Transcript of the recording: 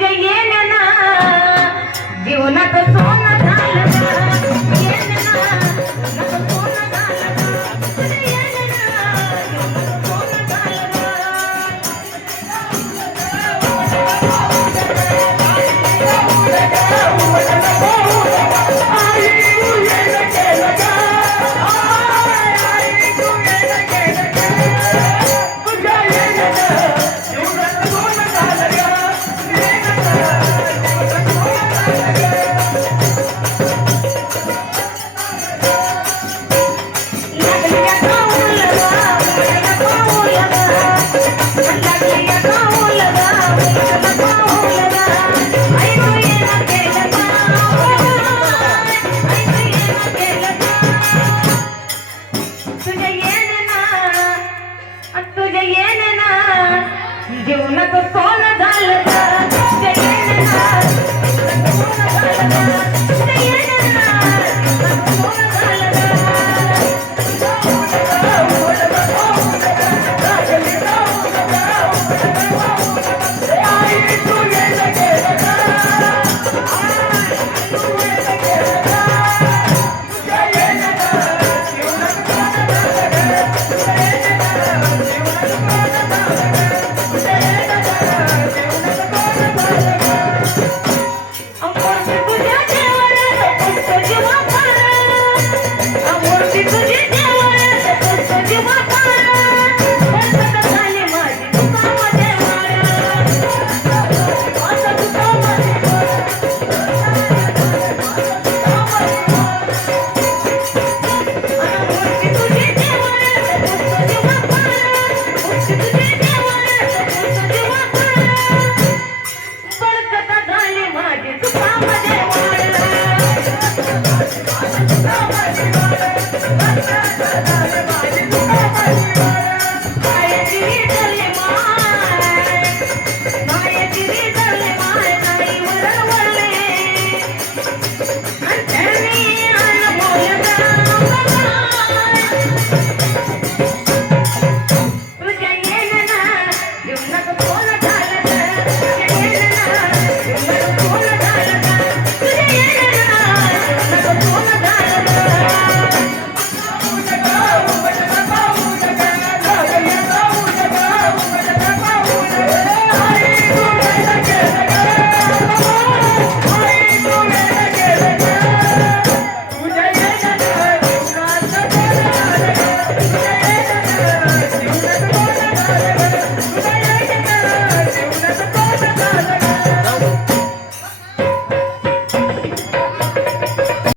म्हणजे येणं ना जीवनाचं सोनं झालं तुझे येणे ना. जीवनाचं सोनं झालं Thank you.